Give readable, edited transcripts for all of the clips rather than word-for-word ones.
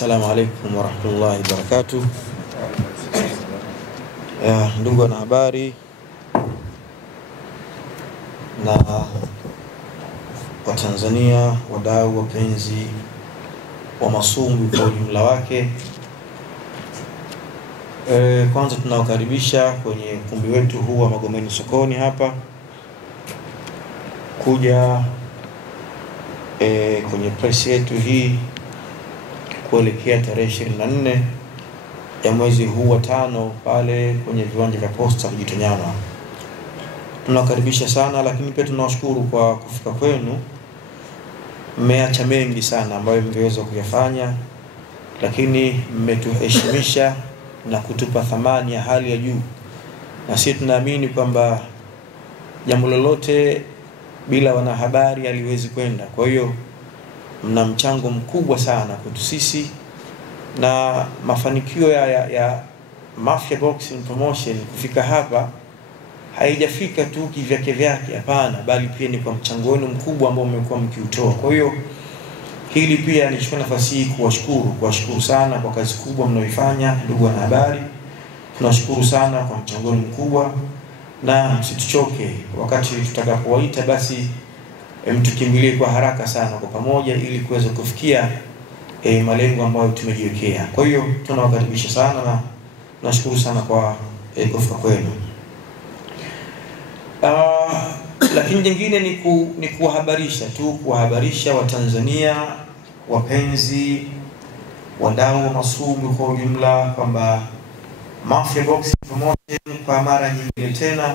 Assalamu alaikum warahmatullahi wabarakatuh. Ndugu na habari na Watanzania, wadau wapenzi wa masumbwi kwa ujumla wake, kwanza tunawakaribisha kwenye ukumbi wetu huu wa Magomeni Sokoni hapa kuja kwenye press yetu hii kuelekea tarehe 24 ya mwezi huu wa 5 pale kwenye viwanja vya Posta Kijitonyama. Tunawakaribisha sana, lakini pia tunawashukuru kwa kufika kwenu. Mmeacha mengi sana ambayo mngeweza kuyafanya, lakini mmetuheshimisha na kutupa thamani ya hali ya juu, na sisi tunaamini kwamba jambo lolote bila wanahabari haliwezi kwenda. Kwa hiyo mna mchango mkubwa sana kwetu sisi, na mafanikio ya Mafia Boxing Promotion kufika hapa haijafika tu kivyake vyake, hapana, bali pia ni kwa mchango wenu mkubwa ambao mmekuwa mkiutoa. Kwa hiyo hili pia nichukue nafasi hii kuwashukuru sana kwa kazi kubwa mnayoifanya, ndugu wanahabari. Tunashukuru sana kwa mchango wenu mkubwa, na msituchoke. Wakati tutakapowaita basi mtukimbilie kwa haraka sana kwa pamoja ili kuweza kufikia malengo ambayo tumejiwekea. Kwa hiyo tunawakaribisha sana na nashukuru sana kwa kufika kwenu. Lakini jingine ni kuwahabarisha Watanzania wapenzi, wadau wa masumbwi kwa ujumla kwamba Mafia Boxing Promotion kwa mara nyingine tena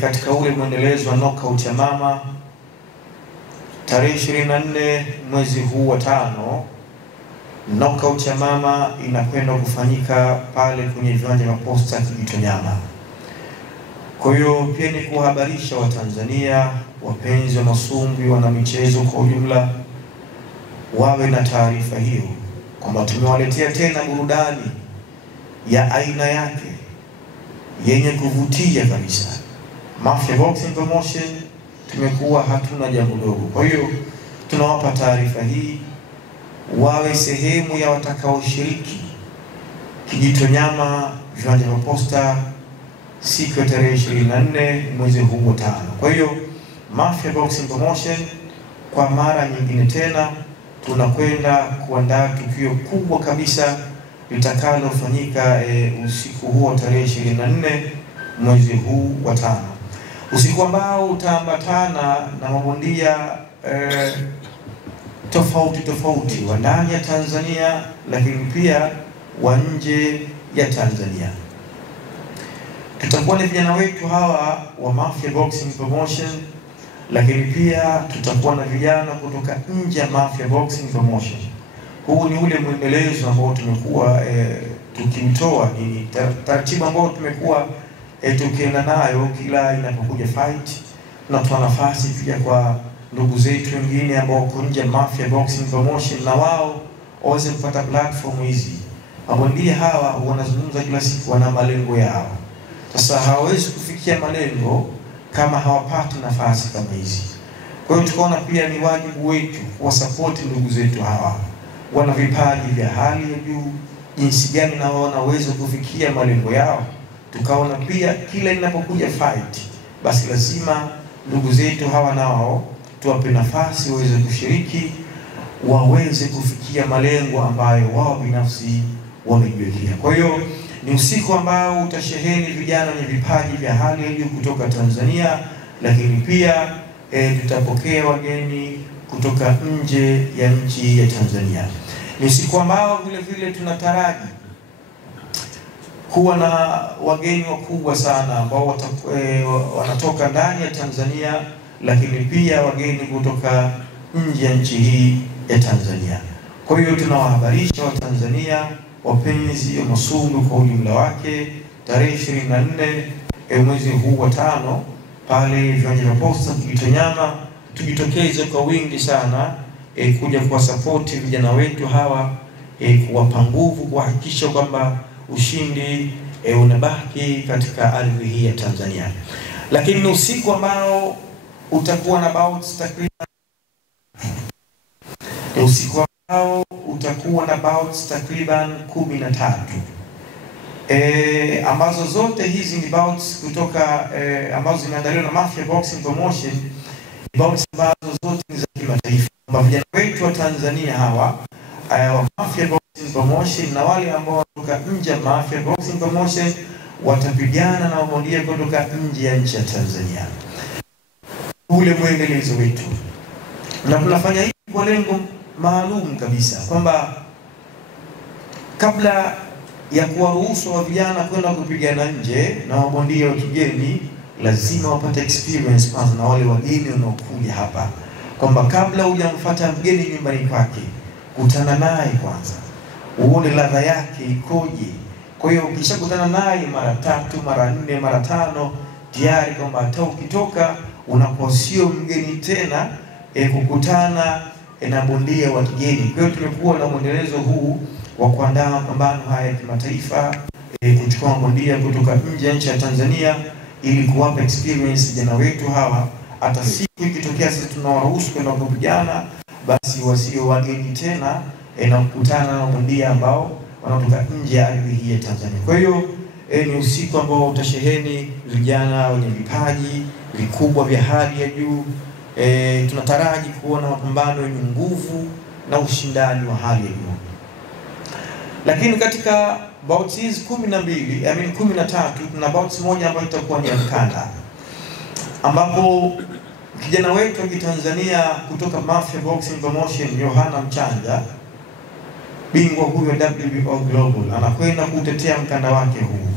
katika ule mwendelezo wa knockout ya mama tarehe 24 mwezi huu wa 5, knockout ya mama inakwenda kufanyika pale kwenye viwanja vya Posta Kijitonyama. Kwa hiyo pia ni kuhabarisha Watanzania wapenzi wa masumbwi, wana michezo kwa ujumla, wawe na taarifa hiyo kwamba tumewaletea tena burudani ya aina yake yenye kuvutia kabisa. Mafia Boxing Promotion tumekuwa hatuna jambo dogo. Kwa hiyo tunawapa taarifa hii, wawe sehemu ya watakaoshiriki Kijitonyama, viwanja vya Posta siku ya tarehe 24 mwezi huu wa 5. Kwa hiyo Mafia Boxing Promotion kwa mara nyingine tena tunakwenda kuandaa tukio kubwa kabisa litakalofanyika usiku huu wa tarehe 24 mwezi huu wa 5, usiku ambao utaambatana na mabondia tofauti wa ndani ya Tanzania, lakini pia wa nje ya Tanzania. Tutakuwa na vijana wetu hawa wa Mafia Boxing Promotion, lakini pia tutakuwa na vijana kutoka nje ya Mafia Boxing Promotion. Huu ni ule mwendelezo ambao tumekuwa tukimtoa, ni taratibu ambao tumekuwa tukienda nayo kila inapokuja fight, na tuna nafasi pia kwa ndugu zetu wengine ambao wako nje Mafia Boxing Promotion na wao waweze kupata platform hizi. Mabondia hawa wanazungumza kila siku, wana malengo yao. Sasa hawawezi kufikia malengo kama hawapati nafasi kama hizi. Kwa hiyo tukaona pia ni wajibu wetu kuwasupport ndugu zetu hawa, wana vipaji vya hali ya juu, jinsi gani na wao wanaweza kufikia malengo yao. Tukaona pia kila inapokuja fight basi lazima ndugu zetu hawa nao tuwape nafasi waweze kushiriki, waweze kufikia malengo ambayo wao binafsi wamejiwekea. Kwa hiyo ni usiku ambao utasheheni vijana wenye vipaji vya hali ya juu kutoka Tanzania, lakini pia tutapokea wageni kutoka nje ya nchi ya Tanzania. Ni usiku ambao vile tunataraji kuwa na wageni wakubwa sana ambao wanatoka ndani ya Tanzania, lakini pia wageni kutoka nje ya nchi hii ya Tanzania. Kwa hiyo tunawahabarisha Watanzania wapenzi wa masumbwi kwa ujumla wake, tarehe 24 mwezi huu wa 5 pale viwanja vya Posta Kijitonyama, tujitokeze kwa wingi sana kuja kuwasapoti vijana wetu hawa, kuwapa nguvu, kuhakikisha kwamba ushindi unabaki katika ardhi hii ya Tanzania. Lakini ni usiku ambao utakuwa na bouts takriban usiku ambao utakuwa na bouts takriban 13, ambazo zote hizi ni bouts kutoka ambazo zimeandaliwa na Mafia Boxing Promotion. Bouts ambazo zote ni za kimataifa, kwamba vijana wetu wa Tanzania hawa wa Mafia Boxing Promotion na wale ambao kutoka nje ya Mafia Boxing Promotion watapigana na mabondia kutoka nje ya nchi ya Tanzania. Ule mwendelezo wetu, na tunafanya hivi kwa lengo maalum kabisa, kwamba kabla ya kuwaruhusu wa vijana kwenda kupigana nje na mabondia wa kigeni, lazima wapate experience kwanza na wale wageni wanaokuja hapa, kwamba kabla hujamfuata mgeni nyumbani kwake, kutana naye kwanza, uone ladha yake ikoje. Kwa hiyo ukishakutana naye mara 3, mara 4, mara 5, tayari kwamba hata ukitoka unakuwa sio mgeni tena kukutana na bondia wa kigeni. Kwa hiyo tumekuwa na mwendelezo huu wa kuandaa mapambano haya ya kimataifa, kuchukua bondia kutoka nje ya nchi ya Tanzania ili kuwapa experience vijana wetu hawa, hata siku ikitokea sisi tunawaruhusu kwenda kupigana, basi wasio wageni tena na kukutana na bondia ambao wanatoka nje ya ardhi hii ya Tanzania. Kwa hiyo ni usiku ambao utasheheni vijana wenye vipaji vikubwa vya hali ya juu. Tunataraji kuona mapambano yenye nguvu na ushindani wa hali ya juu. Lakini katika bouts hizi 13 tuna bouts moja ambayo itakuwa ni mkanda, ambapo kijana wetu wa Tanzania kutoka Mafia Boxing Promotion Yohana Mchanja, bingwa huyo WBO Global, anakwenda kutetea mkanda wake huu.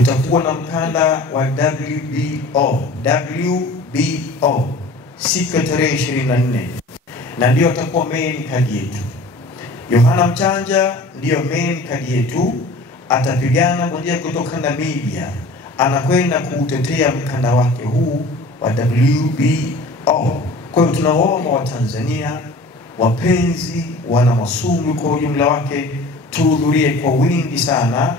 Utakuwa na mkanda wa WBO siku ya tarehe 24, na ndio atakuwa main card yetu. Yohana Mchanja ndio main card yetu, atapigana bondia kutoka Namibia, anakwenda kuutetea mkanda wake huu wa WBO. Kwa hiyo tunawaomba wa Tanzania, wapenzi, wana Masumbwi kwa ujumla wake, tuhudhurie kwa wingi sana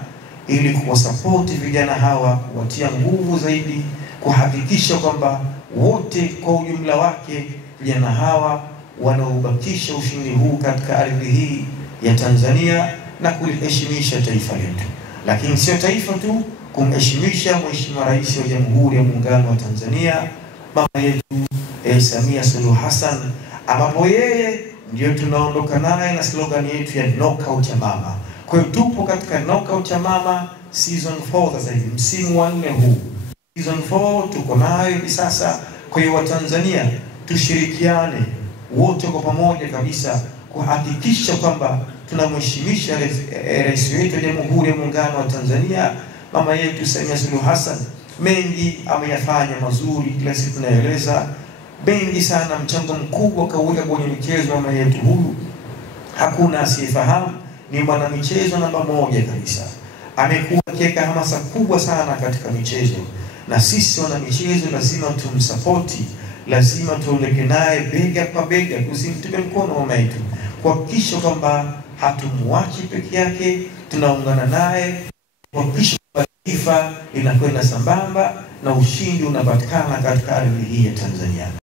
ili kuwasapoti vijana hawa, kuwatia nguvu zaidi, kuhakikisha kwamba wote kwa ujumla wake vijana hawa wanaubakisha ushindi huu katika ardhi hii ya Tanzania na kuliheshimisha taifa letu. Lakini sio taifa tu, kumheshimisha Mheshimiwa Rais wa Jamhuri ya Muungano wa Tanzania, mama yetu Samia Suluhu Hassan, ambapo yeye ndio tunaondoka naye na slogan yetu ya knockout ya mama. Kwa hiyo tupo katika knockout ya mama season 4 sasa hivi, msimu wa 4 huu. Season 4 tuko nayo hivi sasa. Kwa hiyo Watanzania tushirikiane wote kwa pamoja kabisa kuhakikisha kwamba tunamheshimisha rais wetu wa Jamhuri ya Muungano wa Tanzania, mama yetu Samia Suluhu Hassan. Mengi ameyafanya mazuri, kila siku tunaeleza mengi sana, mchango mkubwa kauweka kwenye michezo. Mama yetu huyu hakuna asiyefahamu, ni mwana michezo namba 1 kabisa. Amekuwa akiweka hamasa kubwa sana katika michezo, na sisi wana michezo lazima tumsapoti, lazima tuondoke naye bega kwa bega, tusimtupe mkono mama yetu, kuhakikisha kwamba hatumuachi peke yake, tunaungana naye kuhakikisha kwamba taifa linakwenda sambamba na ushindi unapatikana katika ardhi hii ya Tanzania.